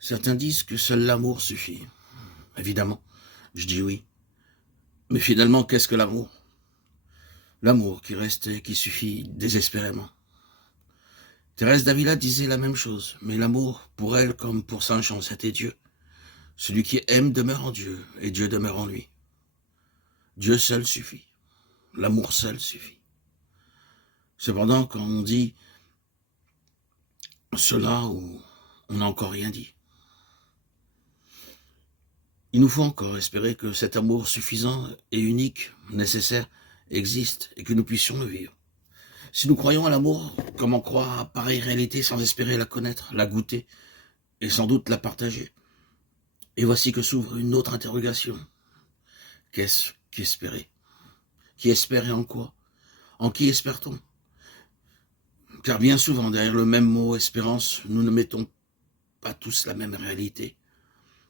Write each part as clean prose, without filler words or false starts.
Certains disent que seul l'amour suffit. Évidemment, je dis oui. Mais finalement, qu'est-ce que l'amour? L'amour qui reste et qui suffit désespérément. Thérèse d'Avila disait la même chose, mais l'amour, pour elle comme pour saint Jean, c'était Dieu. Celui qui aime demeure en Dieu, et Dieu demeure en lui. Dieu seul suffit. L'amour seul suffit. Cependant, quand on dit cela, on n'a encore rien dit. Il nous faut encore espérer que cet amour suffisant et unique, nécessaire, existe et que nous puissions le vivre. Si nous croyons à l'amour, comment croire à pareille réalité sans espérer la connaître, la goûter et sans doute la partager? Et voici que s'ouvre une autre interrogation. Qu'est-ce qu'espérer? Qui espère et en quoi? En qui espère-t-on? Car bien souvent, derrière le même mot espérance, nous ne mettons pas tous la même réalité.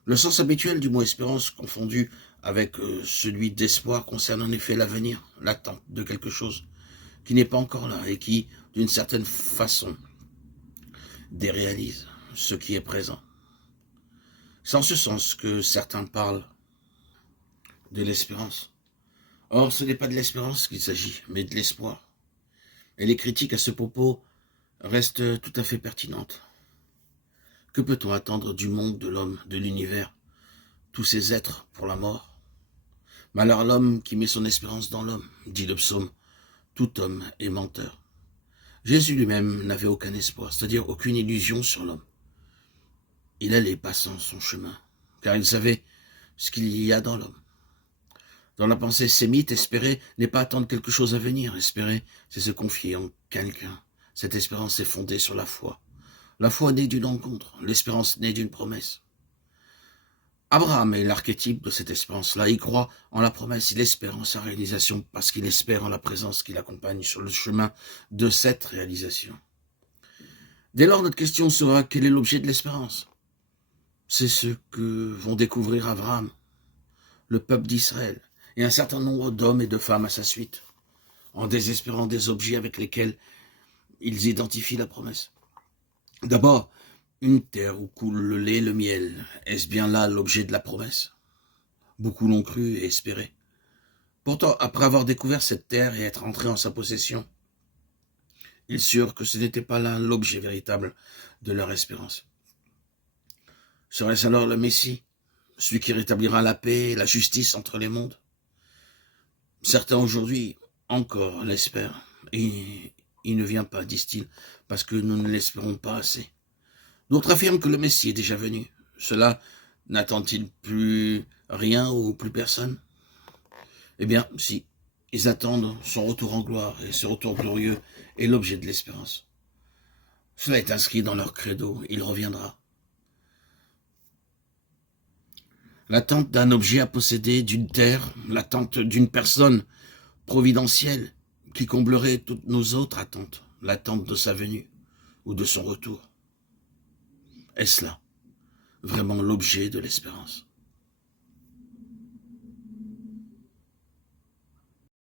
Le sens habituel du mot espérance, confondu avec celui d'espoir, concerne en effet l'avenir, l'attente de quelque chose qui n'est pas encore là et qui, d'une certaine façon, déréalise ce qui est présent. C'est en ce sens que certains parlent de l'espérance. Or, ce n'est pas de l'espérance qu'il s'agit, mais de l'espoir. Et les critiques à ce propos restent tout à fait pertinentes. Que peut-on attendre du monde, de l'homme, de l'univers, tous ces êtres pour la mort? Malheur à l'homme qui met son espérance dans l'homme, dit le psaume. Tout homme est menteur. Jésus lui-même n'avait aucun espoir, c'est-à-dire aucune illusion sur l'homme. Il allait passant son chemin, car il savait ce qu'il y a dans l'homme. Dans la pensée sémite, espérer n'est pas attendre quelque chose à venir. Espérer, c'est se confier en quelqu'un. Cette espérance est fondée sur la foi. La foi naît d'une rencontre, l'espérance naît d'une promesse. Abraham est l'archétype de cette espérance-là. Il croit en la promesse, il espère en sa réalisation parce qu'il espère en la présence qui l'accompagne sur le chemin de cette réalisation. Dès lors, notre question sera, quel est l'objet de l'espérance? C'est ce que vont découvrir Abraham, le peuple d'Israël, et un certain nombre d'hommes et de femmes à sa suite, en désespérant des objets avec lesquels ils identifient la promesse. D'abord, une terre où coule le lait et le miel, est-ce bien là l'objet de la promesse? Beaucoup l'ont cru et espéré. Pourtant, après avoir découvert cette terre et être entrés en sa possession, ils surent que ce n'était pas là l'objet véritable de leur espérance. Serait-ce alors le Messie, celui qui rétablira la paix et la justice entre les mondes? Certains aujourd'hui encore l'espèrent, et il ne vient pas, disent-ils, parce que nous ne l'espérons pas assez. D'autres affirment que le Messie est déjà venu. Cela n'attend-il plus rien ou plus personne? Eh bien, si, ils attendent son retour en gloire, et ce retour glorieux est l'objet de l'espérance. Cela est inscrit dans leur credo, il reviendra. L'attente d'un objet à posséder, d'une terre, l'attente d'une personne providentielle qui comblerait toutes nos autres attentes, l'attente de sa venue ou de son retour. Est-ce là vraiment l'objet de l'espérance?